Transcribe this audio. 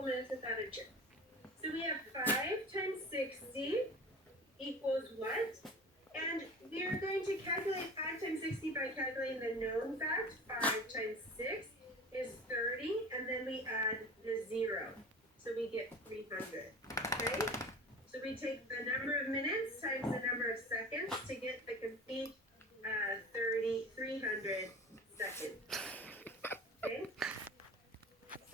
couple minutes without a gym. So we have 5 times 60 equals what? And we are going to calculate 5 times 60 by calculating the known fact.